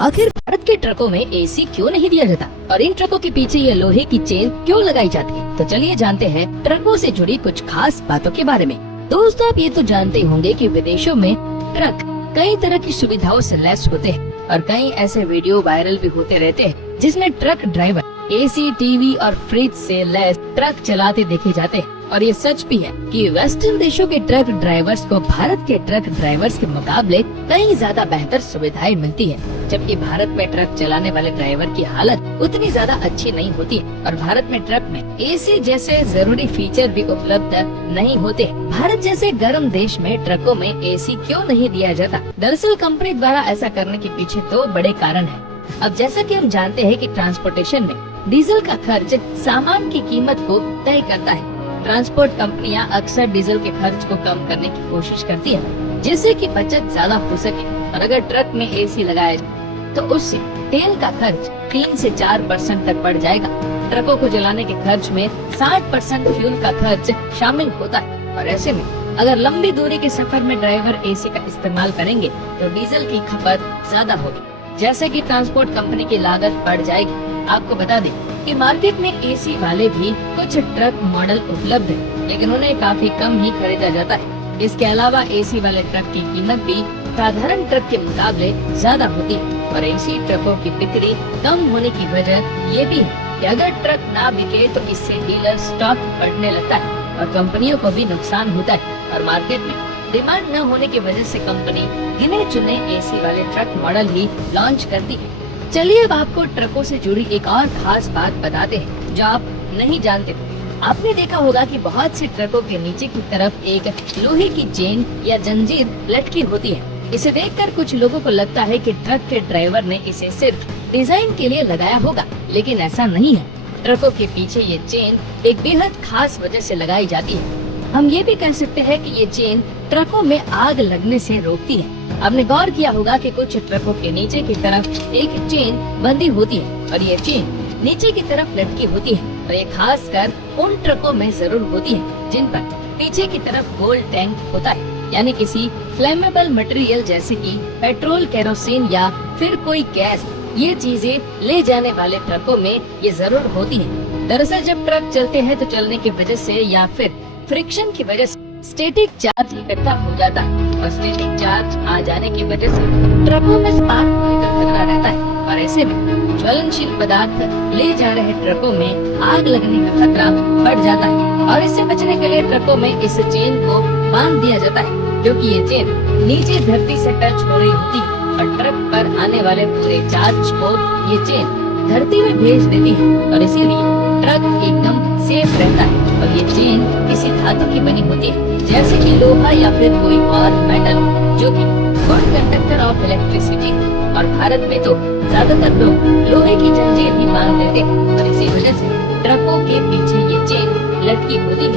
आखिर भारत के ट्रकों में एसी क्यों नहीं दिया जाता और इन ट्रकों के पीछे ये लोहे की चेन क्यों लगाई जाती है? तो चलिए जानते हैं ट्रकों से जुड़ी कुछ खास बातों के बारे में। दोस्तों, आप ये तो जानते होंगे कि विदेशों में ट्रक कई तरह की सुविधाओं से लैस होते हैं और कई ऐसे वीडियो वायरल भी होते रहते हैं जिसमें ट्रक ड्राइवर एसी, टीवी और फ्रिज से लैस ट्रक चलाते देखे जाते हैं। और ये सच भी है कि वेस्टर्न देशों के ट्रक ड्राइवर्स को भारत के ट्रक ड्राइवर्स के मुकाबले कई ज्यादा बेहतर सुविधाएं मिलती है, जबकि भारत में ट्रक चलाने वाले ड्राइवर की हालत उतनी ज्यादा अच्छी नहीं होती है और भारत में ट्रक में एसी जैसे जरूरी फीचर भी उपलब्ध नहीं होते। भारत जैसे गर्म देश में ट्रकों में एसी क्यों नहीं दिया जाता? दरअसल कंपनी द्वारा ऐसा करने के पीछे 2 बड़े कारण हैं। अब जैसा कि हम जानते हैं कि ट्रांसपोर्टेशन में डीजल का खर्च सामान की कीमत को तय करता है। ट्रांसपोर्ट कंपनियां अक्सर डीजल के खर्च को कम करने की कोशिश करती है जिससे कि बचत ज्यादा हो सके। और अगर ट्रक में एसी लगाया जाए तो उससे तेल का खर्च 3 से 4% तक बढ़ जाएगा। ट्रकों को जलाने के खर्च में 60% फ्यूल का खर्च शामिल होता है और ऐसे में अगर लंबी दूरी के सफर में ड्राइवर एसी का इस्तेमाल करेंगे तो डीजल की खपत ज्यादा होगी, जैसे कि ट्रांसपोर्ट कंपनी की लागत बढ़ जाएगी। आपको बता दें कि मार्केट में एसी वाले भी कुछ ट्रक मॉडल उपलब्ध है, लेकिन उन्हें काफी कम ही खरीदा जाता है। इसके अलावा एसी वाले ट्रक की कीमत भी साधारण ट्रक के मुकाबले ज्यादा होती है और एसी ट्रकों की बिक्री कम होने की वजह ये भी है कि अगर ट्रक ना बिके तो इससे डीलर स्टॉक बढ़ने लगता है और कंपनियों को भी नुकसान होता है और मार्केट में डिमांड न होने की वजह से कंपनी गिने चुने एसी वाले ट्रक मॉडल ही लॉन्च करती है। चलिए अब आपको ट्रकों से जुड़ी एक और खास बात बताते हैं जो आप नहीं जानते थे। आपने देखा होगा कि बहुत से ट्रकों के नीचे की तरफ एक लोहे की चेन या जंजीर लटकी होती है। इसे देखकर कुछ लोगों को लगता है कि ट्रक के ड्राइवर ने इसे सिर्फ डिजाइन के लिए लगाया होगा, लेकिन ऐसा नहीं है। ट्रकों के पीछे ये चेन एक बेहद खास वजह से लगाई जाती है। हम ये भी कह सकते हैं कि ये चेन ट्रकों में आग लगने से रोकती है। आपने गौर किया होगा कि कुछ ट्रकों के नीचे की तरफ एक चेन बंधी होती है और ये चेन नीचे की तरफ लटकी होती है और ये खास कर उन ट्रकों में जरूर होती है जिन पर पीछे की तरफ गोल टैंक होता है, यानी किसी फ्लेमेबल मटेरियल जैसे कि पेट्रोल, केरोसिन या फिर कोई गैस। ये चीजें ले जाने वाले ट्रकों में ये जरूर होती है। दरअसल जब ट्रक चलते हैं तो चलने की वजह से या फिर फ्रिक्शन की वजह से स्टैटिक चार्ज इकट्ठा हो जाता है और स्टैटिक चार्ज आ जाने की वजह से ट्रकों में स्पार्क होने का खतरा रहता है और ऐसे में ज्वलनशील पदार्थ ले जा रहे ट्रकों में आग लगने का खतरा बढ़ जाता है और इससे बचने के लिए ट्रकों में इस चेन को बांध दिया जाता है, क्योंकि ये चेन नीचे धरती से टच हो रही होती है और ट्रक पर आने वाले पूरे चार्ज को ये चेन धरती में भेज देती है और इसीलिए ट्रक एकदम सेफ रहता है। और ये चेन किसी धातु की बनी होती है जैसे कि लोहा या फिर कोई और मेटल, जो कि गुड कंडक्टर ऑफ इलेक्ट्रिसिटी। और भारत में तो ज्यादातर लोग लोहे की जंजीर ही बांध लेते हैं और इसी वजह से ट्रकों के पीछे ये चेन लटकी होती है।